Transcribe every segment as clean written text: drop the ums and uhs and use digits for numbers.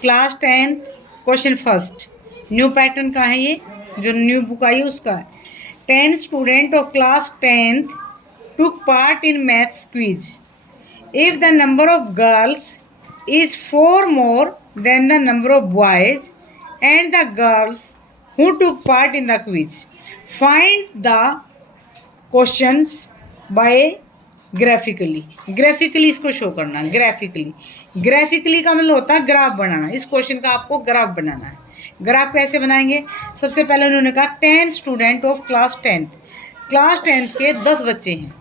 Class 10th question first. New pattern का है ये, जो न्यू बुक आई है उसका है। 10 student of class 10th took part in maths quiz. If the number of girls is 4 more than the number of boys and the girls who took part in the quiz, find the questions by graphically. Graphically इसको show करना। Graphically का मतलब होता है graph बनाना। इस question का आपको graph बनाना है। ग्राफ कैसे बनाएंगे? सबसे पहले उन्होंने कहा 10 student of class 10th। Class 10th के 10 बच्चे हैं।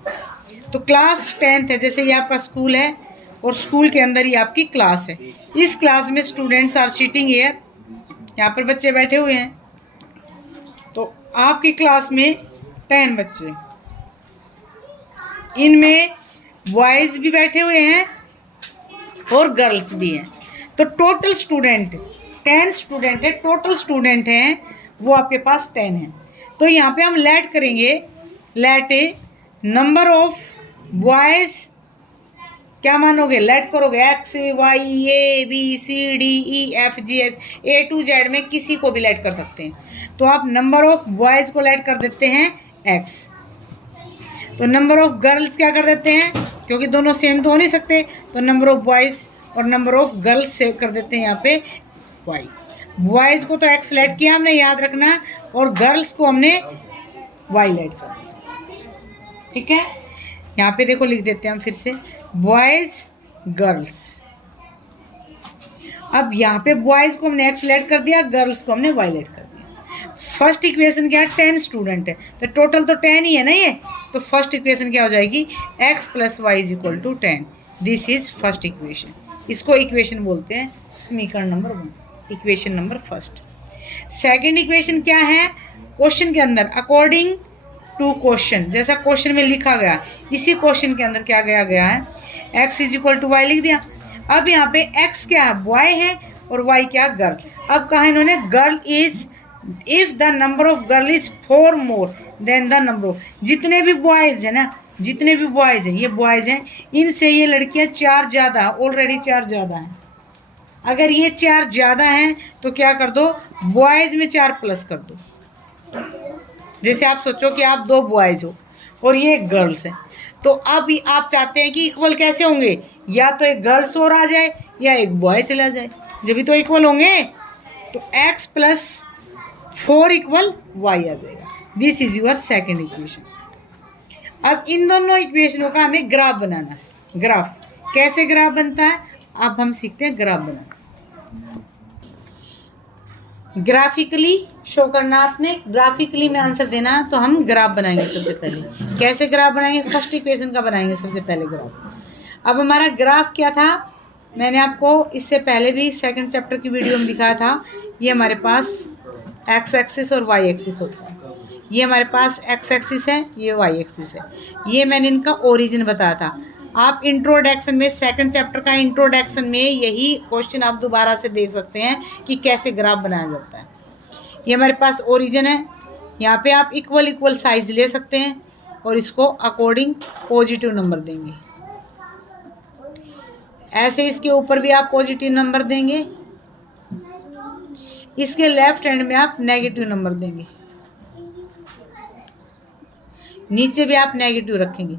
तो क्लास 10th है, जैसे ये आपका स्कूल है और स्कूल के अंदर ही आपकी क्लास है। इस क्लास में स्टूडेंट्स आर सिटिंग हियर, यहाँ पर बच्चे बैठे हुए हैं। तो आपकी क्लास में 10 बच्चे, इनमें बॉयज़ भी बैठे हुए हैं और गर्ल्स भी हैं। तो टोटल स्टूडेंट 10 स्टूडेंट है, टोटल स्टूडेंट हैं वो आपके पास 10 हैं। तो यहाँ पे हम लेट करेंगे, let a number of boys, क्या मानोगे? लेट करोगे X Y A B C D E F G H A to Z में किसी को भी लेट कर सकते हैं। तो आप नंबर ऑफ बॉयज़ को लेट कर देते हैं एक्स। तो नंबर ऑफ गर्ल्स क्या कर देते हैं, क्योंकि दोनों सेम तो हो नहीं सकते, तो नंबर ऑफ बॉयज़ और नंबर ऑफ गर्ल्स सेव कर देते हैं यहाँ पे वाई। बॉयज़ को तो एक्स लेट किया हमने, याद रखना, और गर्ल्स को हमने वाई लेट कर दिया। ठीक है, यहाँ पे देखो लिख देते हैं हम फिर से, बॉयज़ गर्ल्स। अब यहाँ पे बॉयज़ को हमने एक्स लेट कर दिया, गर्ल्स को हमने वाई लेट कर दिया। फर्स्ट इक्वेशन क्या है? 10 स्टूडेंट है, तो टोटल तो 10 ही है ना ये। तो फर्स्ट इक्वेशन क्या हो जाएगी? x + y = 10। This is first equation. इसको इक्वेशन बोलते हैं समीकरण number 1, equation number first. Second equation क्या है? क्वेश्चन के अंदर अकॉर्डिंग टू क्वेश्चन, जैसा क्वेश्चन में लिखा गया इसी क्वेश्चन के अंदर क्या गया है, x = y लिख दिया। अब यहाँ पे x क्या है? बॉय है, और y क्या? गर्ल। अब कहा इन्होंने girl is, if the number of girl is 4 more than the number of, जितने भी बॉयज़ हैं ना, जितने भी बॉयज़ हैं, ये बॉयज़ हैं, इनसे ये लड़कियां 4 ज़्यादा, ऑलरेडी 4 ज़्यादा हैं। अगर ये 4 ज़्यादा हैं तो क्या कर दो, बॉयज़ में 4 प्लस कर दो। जैसे आप सोचो कि आप 2 बॉयज़ हो और ये एक गर्ल्स है, तो अब आप चाहते हैं कि इक्वल कैसे होंगे? या तो एक गर्ल्स और आ जाए या एक बॉय चला जाए, जब भी तो इक्वल होंगे। तो x + 4 = y आ जाएगा। This is your second equation. अब इन दोनों इक्वेशनों का हमें ग्राफ बनाना है। ग्राफ कैसे ग्राफ बनता है अब हम सीखते हैं। ग्राफ बनाना, ग्राफिकली शो करना आपने, ग्राफिकली में आंसर देना। तो हम ग्राफ बनाएंगे सबसे पहले। कैसे ग्राफ बनाएंगे? फर्स्ट इक्वेशन का बनाएंगे सबसे पहले ग्राफ। अब हमारा ग्राफ क्या था, मैंने आपको इससे पहले भी सेकंड चैप्टर की वीडियो में दिखाया था। ये हमारे पास एक्स एक्सिस और वाई एक्सिस होता है। ये हमारे पास एक्स एक्सिस है, ये वाई एक्सिस है। ये मैंने इनका ओरिजिन बताया था। आप इंट्रोडक्शन में, सेकंड चैप्टर का इंट्रोडक्शन में यही क्वेश्चन आप दोबारा से देख सकते हैं कि कैसे ग्राफ बनाया जाता है। ये हमारे पास ओरिजिन है। यहाँ पे आप इक्वल साइज ले सकते हैं और इसको अकॉर्डिंग पॉजिटिव नंबर देंगे। ऐसे इसके ऊपर भी आप पॉजिटिव नंबर देंगे, इसके लेफ्ट हैंड में आप नेगेटिव नंबर देंगे, नीचे भी आप नेगेटिव रखेंगे।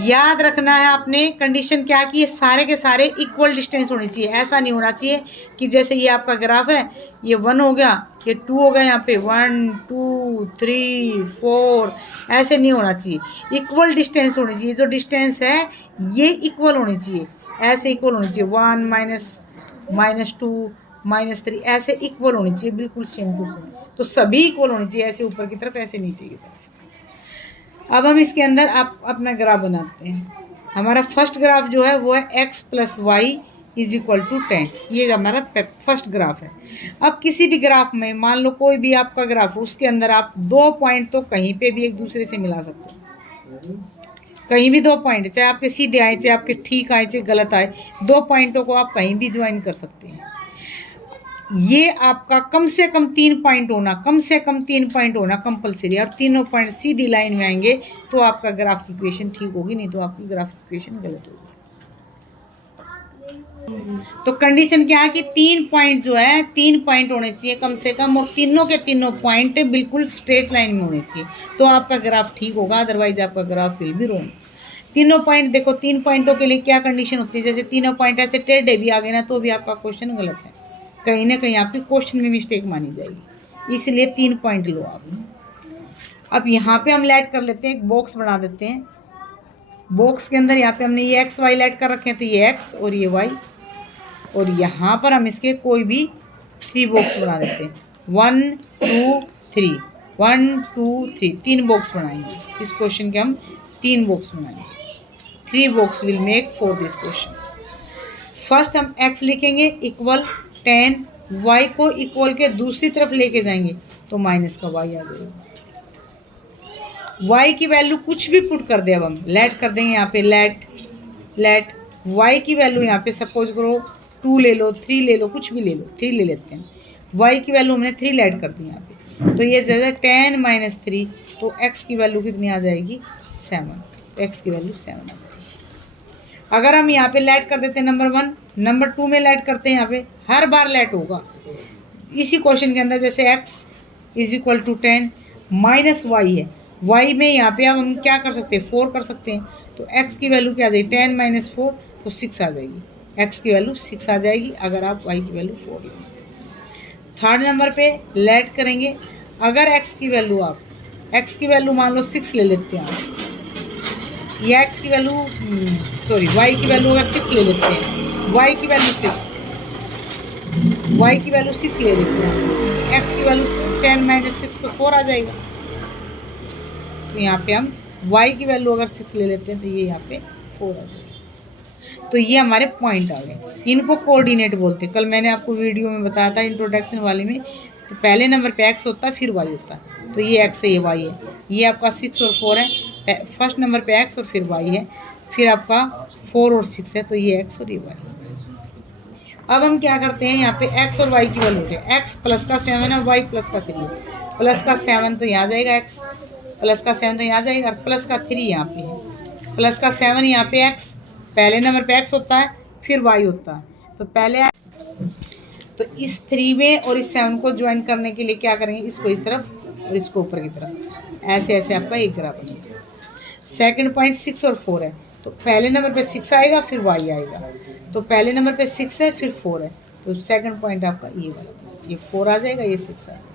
याद रखना है आपने कंडीशन क्या की, ये सारे के सारे इक्वल डिस्टेंस होनी चाहिए। ऐसा नहीं होना चाहिए कि जैसे ये आपका ग्राफ है, ये 1 हो गया, ये 2 हो गया, यहाँ पे 1 2 3 4, ऐसे नहीं होना चाहिए। इक्वल डिस्टेंस होनी चाहिए। जो डिस्टेंस है ये इक्वल होनी चाहिए, ऐसे इक्वल होनी चाहिए। 1 -2 -3 ऐसे इक्वल होनी चाहिए, बिल्कुल सेम टू सेम। तो सभी इक्वल होनी चाहिए, ऐसे ऊपर की तरफ, ऐसे नीचे की तरफ। अब हम इसके अंदर आप अपना ग्राफ बनाते हैं। हमारा फर्स्ट ग्राफ जो है वो है x + y = 10। ये हमारा फर्स्ट ग्राफ है। अब किसी भी ग्राफ में मान लो कोई भी आपका ग्राफ हो, उसके अंदर आप 2 पॉइंट तो कहीं पे भी एक दूसरे से मिला सकते हैं। कहीं भी 2 पॉइंट, चाहे आपके सीधे आए, चाहे आपके ठीक आए, चाहे गलत आए, 2 पॉइंटों को आप कहीं भी ज्वाइन कर सकते हैं। ये आपका कम से कम 3 पॉइंट होना, कम से कम 3 पॉइंट होना कंपलसरी। और तीनों पॉइंट सीधी लाइन में आएंगे तो आपका ग्राफ की इक्वेशन ठीक होगी, नहीं तो आपकी ग्राफ की इक्वेशन गलत होगी। तो कंडीशन क्या है कि 3 पॉइंट जो है 3 पॉइंट होने चाहिए कम से कम, और तीनों के तीनों पॉइंट बिल्कुल स्ट्रेट लाइन में होने चाहिए, तो आपका ग्राफ ठीक होगा, अदरवाइज आपका ग्राफ विल बी रॉन्ग। तीनों पॉइंट देखो, 3 पॉइंटों के लिए क्या कंडीशन होती है, जैसे तीनों पॉइंट ऐसे टेढ़े भी आ गए ना तो भी आपका क्वेश्चन गलत है, कहीं ना कहीं आपकी क्वेश्चन में मिस्टेक मानी जाएगी, इसलिए 3 पॉइंट लो आप। अब यहाँ पे हम ऐड कर लेते हैं, एक बॉक्स बना देते हैं। बॉक्स के अंदर यहाँ पे हमने ये एक्स वाई ऐड कर रखे हैं, तो ये एक्स और ये वाई, और यहाँ पर हम इसके कोई भी 3 बॉक्स बना देते हैं, 1 2 3, 1 2 3, 3 बॉक्स बनाएंगे इस क्वेश्चन के, हम 3 बॉक्स बनाएंगे, 3 box will make for this question. First हम x लिखेंगे इक्वल 10, y को इक्वल के दूसरी तरफ लेके जाएंगे तो माइनस का y आ जाएगा। y की वैल्यू कुछ भी पुट कर दे, अब हम लेट कर देंगे यहाँ पे, लेट y की वैल्यू यहाँ पे सपोज करो 2 ले लो, 3 ले लो, कुछ भी ले लो, 3 ले लेते हैं, y की वैल्यू हमने 3 लेट कर दी यहाँ पे, तो ये जैसे 10 माइनस 3, तो x की वैल्यू कितनी आ जाएगी 7, तो x की वैल्यू 7 आ जाएगी। अगर हम यहाँ पे लेट कर देते हैं नंबर 1, नंबर 2 में लेट करते हैं, यहाँ पे हर बार लेट होगा इसी क्वेश्चन के अंदर, जैसे x is equal to 10 minus Y है, y में यहाँ पे अब हम क्या कर सकते हैं 4 कर सकते हैं, तो x की वैल्यू क्या आ जाएगी 10 माइनस 4, तो 6 आ जाएगी, x की वैल्यू 6 आ जाएगी अगर आप y की वैल्यू 4 लें। थर्ड नंबर पे लेट करेंगे, अगर x की वैल्यू आप x की वैल्यू मान लो 6 ले लेते हैं आप, या x की वैल्यू y की वैल्यू अगर 6 ले लेते हैं, y की वैल्यू 6 ले लेते हैं, x की वैल्यू 10 माइनस 6 तो 4 आ जाएगा, तो यहाँ पे हम y की वैल्यू अगर 6 ले लेते हैं तो ये यहाँ पे 4 आ जाएगा। तो ये हमारे पॉइंट आ गए, इनको कोऑर्डिनेट बोलते हैं। कल मैंने आपको वीडियो में बताया था इंट्रोडक्शन वाले में, तो पहले नंबर पे x होता है फिर y होता है, तो ये x है ये y है, ये आपका 6 और 4 है, फर्स्ट नंबर पे x और फिर y है, फिर आपका 4 और 6 है, तो ये x और ये y। अब हम क्या करते हैं, यहाँ पे x और y की वैल्यू है, x प्लस का 7 है, y प्लस का 3 है, प्लस का 7 तो यहाँ आ जाएगा x, प्लस का 7 तो यहाँ आ जाएगा, और प्लस का 3 यहाँ पे है, प्लस का 7 यहाँ पे x, पहले नंबर पे x होता है फिर y होता है, तो पहले तो इस 3 में और इस 7 को ज्वाइन करने के लिए क्या करेंगे, इसको इस तरफ और इसको ऊपर की तरफ, ऐसे ऐसे आपका एक ग्राफ बनेगा। सेकंड पॉइंट 6 और 4 है, तो पहले नंबर पे 6 आएगा फिर y आएगा, तो पहले नंबर पे 6 है फिर 4 है, तो सेकंड पॉइंट आपका ये वाला, ये 4 आ जाएगा, ये 6 आ जाएगा।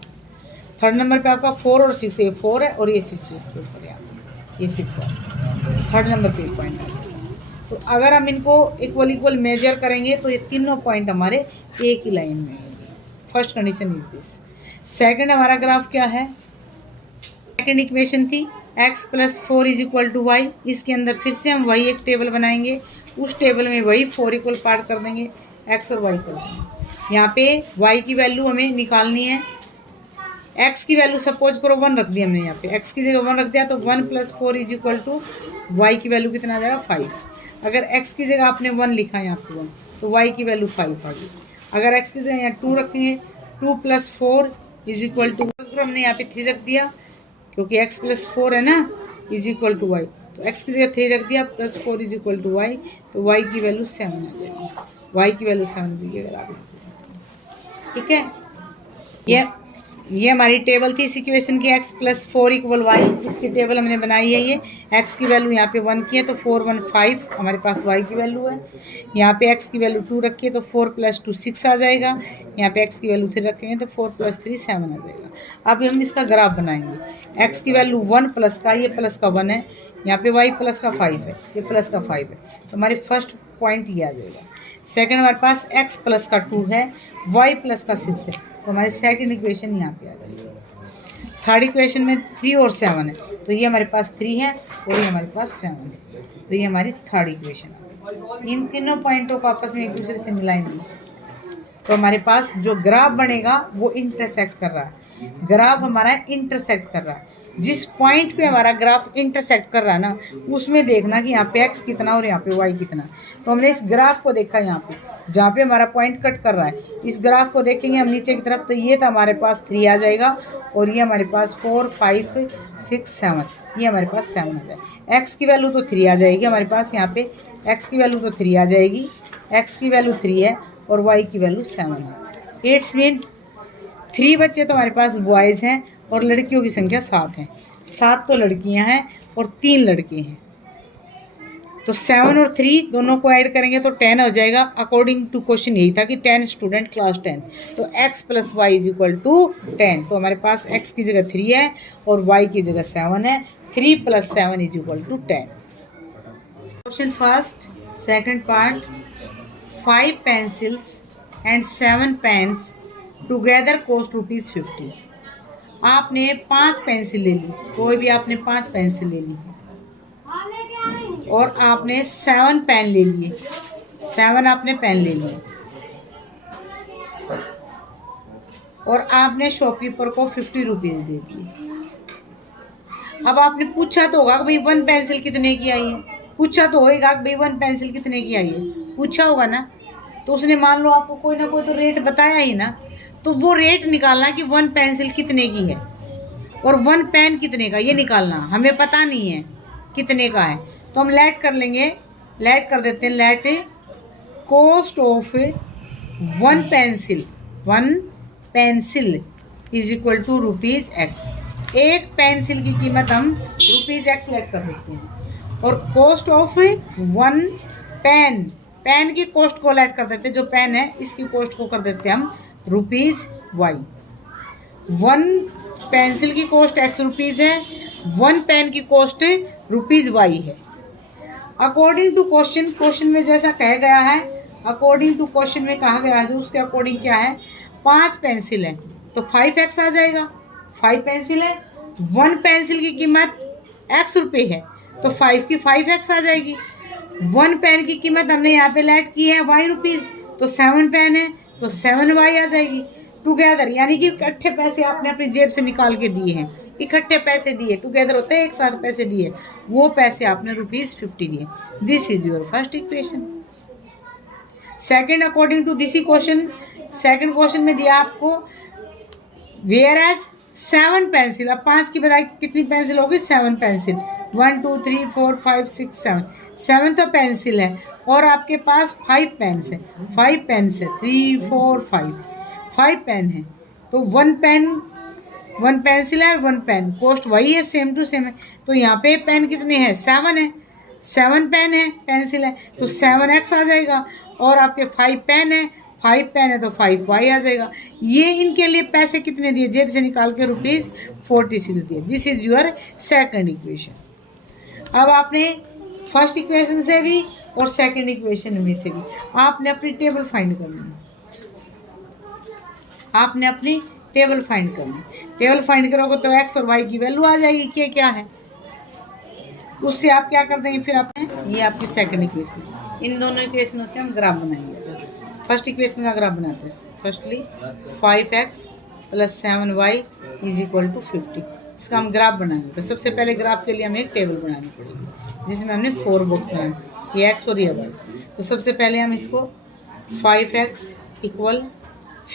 थर्ड नंबर पे आपका 4 और 6, ये 4 है और ये 6 है, इसके ऊपर ये 6 है, थर्ड नंबर पे पॉइंट आ जाएगा। तो अगर हम इनको इक्वल मेजर करेंगे तो ये तीनों पॉइंट हमारे एक ही लाइन में होंगे। First condition is this. Second हमारा ग्राफ क्या है, सेकंड इक्वेशन थी x plus 4 is equal to Y, इसके अंदर फिर से हम वही एक टेबल बनाएंगे, उस टेबल में वही 4 इक्वल पार्ट कर देंगे, x और y कर देंगे। यहाँ पे y की वैल्यू हमें निकालनी है, x की वैल्यू सपोज करो 1 रख दी हमने, यहाँ पे x की जगह 1 रख दिया, तो 1 plus 4 is equal to y की वैल्यू कितना आ जाएगा 5। अगर x की जगह आपने 1 लिखा है यहाँ पे 1, तो y की वैल्यू 5 आ गई। अगर x की जगह यहाँ 2 रखेंगे, 2 प्लस 4 इज इक्वल टू, हमने यहाँ पे 3 रख दिया क्योंकि x प्लस 4 है ना, इज इक्वल टू वाई, तो x की जगह 3 रख दिया, plus 4 is equal to Y, तो y की वैल्यू 7 आ जाएगी, y की वैल्यू 7 दीजिए अगर आप, ठीक है। ये हमारी टेबल थी इस इक्वेशन की, x प्लस 4 इक्वल वाई, इसकी टेबल हमने बनाई है। ये x की वैल्यू यहाँ पे 1 की है, तो 4 1 5 हमारे पास y की वैल्यू है। यहाँ पे x की वैल्यू 2 रखी है, तो 4 प्लस 2 6 आ जाएगा। यहाँ पे x की वैल्यू 3 रखेंगे, तो 4 प्लस 3 7 आ जाएगा। अब हम इसका ग्राफ बनाएंगे, x की वैल्यू 1 प्लस का, ये प्लस का 1 है, यहाँ पे y प्लस का 5 है, ये प्लस का 5 है, तो हमारी फर्स्ट पॉइंट ये आ जाएगा। सेकेंड हमारे पास x प्लस का 2 है, y प्लस का 6 है, तो हमारी सेकंड इक्वेशन यहाँ पे आ जाएगी। थर्ड इक्वेशन में 3 और 7 है, तो ये हमारे पास 3 है और ये हमारे पास 7 है, तो ये हमारी थर्ड इक्वेशन है। इन तीनों पॉइंटों को आपस में एक दूसरे से मिलाएंगे तो हमारे पास जो ग्राफ बनेगा वो इंटरसेक्ट कर रहा है। ग्राफ हमारा इंटरसेक्ट कर रहा है, जिस पॉइंट पे हमारा ग्राफ इंटरसेक्ट कर रहा है ना, उसमें देखना कि यहाँ पे x कितना और यहाँ पे y कितना। तो हमने इस ग्राफ को देखा यहाँ पे, जहाँ पे हमारा पॉइंट कट कर रहा है, इस ग्राफ को देखेंगे हम नीचे की तरफ, तो ये था हमारे पास 3 आ जाएगा, और ये हमारे पास 4 5 6 7, ये हमारे पास 7 आ जाएगा। x की वैल्यू तो 3 आ जाएगी हमारे पास, यहाँ पे x की वैल्यू तो 3 आ जाएगी, एक्स की वैल्यू 3 है और वाई की वैल्यू 7 है। इट्स मीन 3 बच्चे तो हमारे पास बॉयज़ हैं और लड़कियों की संख्या 7 है। 7 तो लड़कियां हैं और 3 लड़के हैं। तो 7 और 3 दोनों को ऐड करेंगे तो 10 हो जाएगा। अकॉर्डिंग टू क्वेश्चन यही था कि 10 स्टूडेंट क्लास 10, तो x plus Y is equal to 10। तो हमारे पास x की जगह 3 है और y की जगह 7 है। 3 + 7 is equal to 10। Question first second part, 5 pencils and 7 pens together cost ₹50। आपने 5 पेंसिल ले ली, कोई भी आपने 5 पेंसिल ले ली और आपने 7 पेन ले लिए, 7 आपने पेन ले लिए और आपने शॉपकीपर को 50 रुपीज़ दे दिए। अब आपने पूछा तो होगा कि भाई 1 पेंसिल कितने की आई है, पूछा तो होगा कि भाई 1 पेंसिल कितने की आई है, पूछा होगा ना। तो उसने मान लो आपको कोई ना कोई तो रेट बताया ही ना, तो वो रेट निकालना कि 1 पेंसिल कितने की है और 1 पेन कितने का, ये निकालना। हमें पता नहीं है कितने का है, तो हम लेट कर लेंगे, लेट कर देते हैं। Let cost of 1 pencil is equal to ₹x। एक पेंसिल की कीमत हम ₹x लेट कर देते हैं और कॉस्ट ऑफ 1 पेन, पेन की कॉस्ट को लेट कर देते हैं। जो पेन है इसकी कॉस्ट को कर देते हैं हम ₹y। 1 पेंसिल की कॉस्ट ₹x है, 1 पेन की कॉस्ट ₹y है। अकॉर्डिंग टू क्वेश्चन, क्वेश्चन में जैसा कहा गया है, अकॉर्डिंग टू क्वेश्चन में कहा गया है जो उसके अकॉर्डिंग क्या है, 5 पेंसिल है तो 5x आ जाएगा। 5 पेंसिल है, 1 पेंसिल की कीमत x रुपये है तो 5 की 5x आ जाएगी। 1 पेन की कीमत हमने यहाँ पे लेट की है y रुपीज़, तो 7 पेन है तो 7y आ जाएगी। टुगेदर यानी कि इकट्ठे पैसे आपने अपनी जेब से निकाल के दिए हैं, इकट्ठे पैसे दिए, टुगेदर होते हैं एक साथ पैसे दिए, वो पैसे आपने ₹50 दिए। This is your first equation. Second, according to this question, second question में दिया आपको वेयर एज 7 पेंसिल। अब 5 की बजाय कितनी पेंसिल होगी, 7 पेंसिल, 1 2 3 4 5 6 7, 7 तो पेंसिल है और आपके पास 5 पेन्स है, 5 पेन्स है, 3 4 5 पेन है। तो 1 पेन, 1 पेंसिल है और 1 पेन, कॉस्ट वही है, सेम टू सेम है। तो यहाँ पे पेन कितने हैं, 7 है, 7 पेन है, पेंसिल है तो 7x आ जाएगा और आपके 5 पेन है, 5 पेन है तो 5y आ जाएगा। ये इनके लिए पैसे कितने दिए, जेब से निकाल के ₹46 दिए। This is your second equation. अब आपने फर्स्ट इक्वेशन से भी और सेकंड इक्वेशन में से भी आपने अपनी टेबल फाइंड करनी है, आपने अपनी टेबल फाइंड करनी है। टेबल फाइंड करोगे तो x और y की वैल्यू आ जाएगी कि क्या है, उससे आप क्या कर देंगे, फिर आपने, ये आपकी सेकंड इक्वेशन। इन दोनों इक्वेशनों से हम ग्राफ बनाएंगे। फर्स्ट इक्वेशन का ग्राफ बनाते हैं। Firstly 5x + 7y is equal to 50, इसका हम ग्राफ बनाएंगे। तो सबसे पहले ग्राफ के लिए हमें एक टेबल बनानी पड़ेगी जिसमें हमने 4 बॉक्स बनाए, ये x और ये y। तो सबसे पहले हम इसको 5x =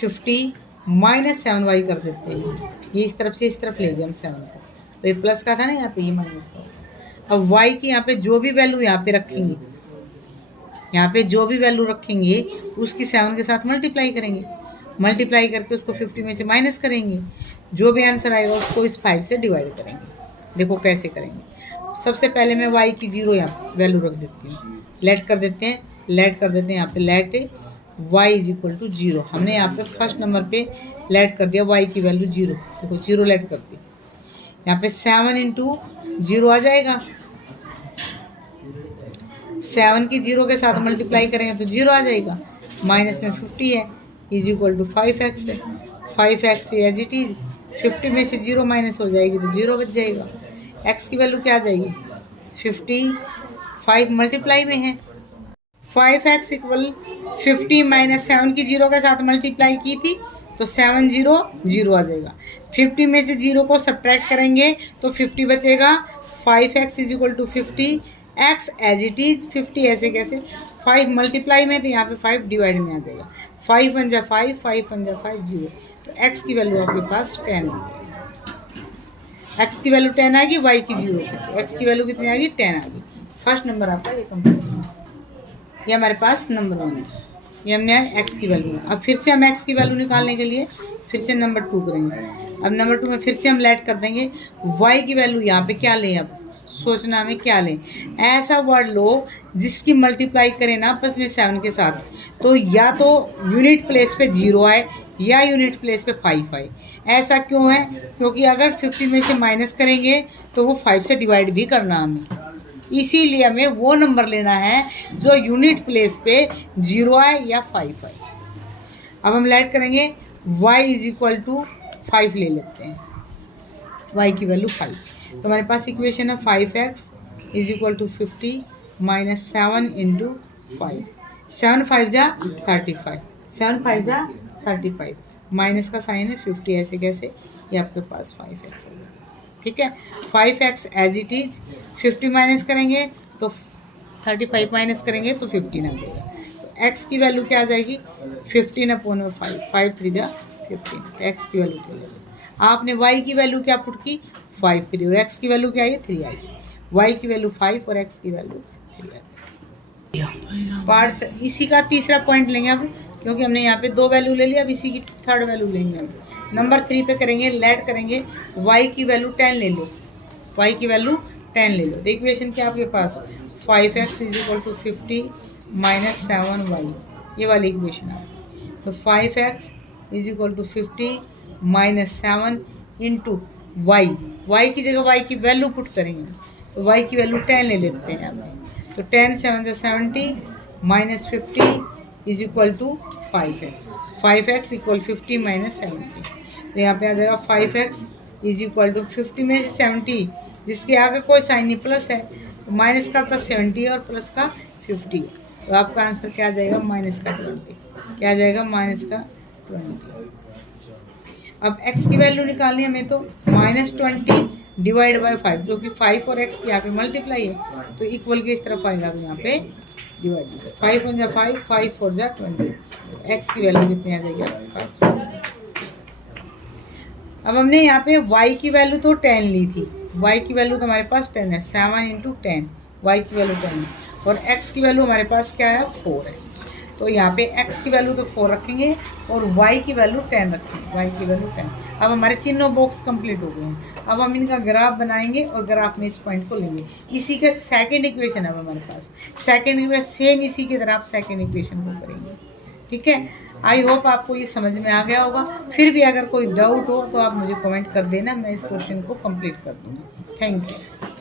50 - 7y कर देते हैं। ये इस तरफ से इस तरफ ले गए हम 7 को, तो ये प्लस का था ना यहाँ पे, ये माइनस का। अब y की यहाँ पे जो भी वैल्यू यहाँ पे रखेंगे, यहाँ पे जो भी वैल्यू रखेंगे उसकी 7 के साथ मल्टीप्लाई करेंगे, मल्टीप्लाई करके उसको 50 में से माइनस करेंगे, जो भी आंसर आएगा उसको इस 5 से डिवाइड करेंगे। देखो कैसे करेंगे। सबसे पहले मैं y की 0 यहाँ वैल्यू रख देती हूँ, लेट कर देते हैं, लेट कर देते हैं यहाँ पे, लेट y = 0। हमने यहाँ पे फर्स्ट नंबर पे लेट कर दिया y की वैल्यू 0, देखो 0 लेट कर दी। यहाँ पे 7 × 0 आ जाएगा, 7 की 0 के साथ मल्टीप्लाई करेंगे तो 0 आ जाएगा, माइनस में 50 है, इज इक्वल टू 5x है, 5x एज इट इज, 50 में से 0 माइनस हो जाएगी तो 0 बच जाएगा। x की वैल्यू क्या आ जाएगी, 50, 5 मल्टीप्लाई में है, 5x = 50 - 7 की 0 के साथ मल्टीप्लाई की थी तो 7 0 0 आ जाएगा। 50 में से 0 को सब्ट्रैक्ट करेंगे तो 50 बचेगा। 5x = 50, x as it is 50 ऐसे कैसे, 5 मल्टीप्लाई में तो यहाँ पे 5 डिवाइड में आ जाएगा, 5 × 5 5 5 × 5 0, तो x की वैल्यू आपके पास 10 आ गई। x की वैल्यू 10 आएगी, y की 0, तो x की वैल्यू कितनी आ गई, 10 आ गई। फर्स्ट नंबर आपका ये कंप्लीट है। ये हमारे पास नंबर 1 था, ये हमने x की वैल्यू। अब फिर से हम x की वैल्यू निकालने के लिए फिर से नंबर 2 करेंगे। अब नंबर 2 में फिर से हम लेट कर देंगे y की वैल्यू। यहाँ पे क्या लें, अब सोचना हमें क्या लें। ऐसा वर्ड लो जिसकी मल्टीप्लाई करें ना आपस में 7 के साथ, तो या तो यूनिट प्लेस पे 0 आए या यूनिट प्लेस पे 5 आए। ऐसा क्यों है, क्योंकि अगर 50 में से माइनस करेंगे तो वो 5 से डिवाइड भी करना हमें, इसीलिए हमें वो नंबर लेना है जो यूनिट प्लेस पे 0 आए या 5 आए। अब हम लेट करेंगे y इज इक्वल टू 5 ले लेते हैं, y की वैल्यू 5। तो हमारे पास इक्वेशन है 5x is equal to 50 minus 7 into 5। 7 5 जा 35, 7 5 जा 35, माइनस का साइन है 50, ऐसे कैसे, ये आपके पास 5x है। ठीक है, 5x as it is, 50 minus करेंगे तो 35 माइनस करेंगे तो 15 आ जाएगा। तो x की वैल्यू क्या आ जाएगी, 15/5, 5 3 जा 15, तो x की वैल्यू 3 आ जाएगी। आपने y की वैल्यू क्या पुट की, 5 करी, और x की वैल्यू क्या आई, 3 आई। y की वैल्यू 5 और x की वैल्यू 3 आ जाएगी। पार्ट इसी का तीसरा पॉइंट लेंगे अब, क्योंकि हमने यहाँ पे 2 वैल्यू ले लिया, अब इसी की थर्ड वैल्यू लेंगे हम। नंबर 3 पे करेंगे, लेट करेंगे y की वैल्यू 10 ले लो, y की वैल्यू 10 ले लो। तो इक्वेशन क्या आपके पास, 5x is equal to 50 minus 7y, ये वाली इक्वेशन है। तो 5x is equal to 50 minus 7 into y की जगह y की वैल्यू पुट करेंगे, तो y की वैल्यू 10 ले लेते हैं हमें। तो 10 7 से 70 minus 50 is equal to 5x, 5x equal 50 minus 70। तो यहाँ पे आ जाएगा 5x इज इक्वल टू 50 में से 70, जिसके आगे कोई साइन नहीं, प्लस है, तो माइनस का था 70 और प्लस का 50, तो आपका आंसर क्या आ जाएगा, माइनस का 20। क्या आ जाएगा, माइनस का 20। अब x की वैल्यू निकालनी है हमें, तो -20 डिवाइड बाय 5, क्योंकि 5 और x की यहाँ पे मल्टीप्लाई है, तो इक्वल के इस तरफ आएगा, तो यहाँ पे डिवाइड। 5 1 जा 5, 5 4 जा 20, x की वैल्यू कितनी आ जाएगी आपके पास। अब हमने यहाँ पे y की वैल्यू तो 10 ली थी, y की वैल्यू तो हमारे पास 10 है, 7 इंटू 10, y की वैल्यू 10 है, और x की वैल्यू हमारे पास क्या है, 4 है। तो यहाँ पे x की वैल्यू तो 4 रखेंगे और y की वैल्यू 10 रखेंगे, y की वैल्यू 10। अब हमारे तीनों बॉक्स कंप्लीट हो गए हैं। अब हम इनका ग्राफ बनाएंगे और ग्राफ में इस पॉइंट को लेंगे। इसी का सेकंड इक्वेशन है हमारे पास, सेकंड इक्वेशन सेम इसी की तरह आप सेकंड इक्वेशन को करेंगे। ठीक है, आई होप आपको ये समझ में आ गया होगा। फिर भी अगर कोई डाउट हो तो आप मुझे कमेंट कर देना, मैं इस क्वेश्चन को कंप्लीट कर दूँगी। Thank you.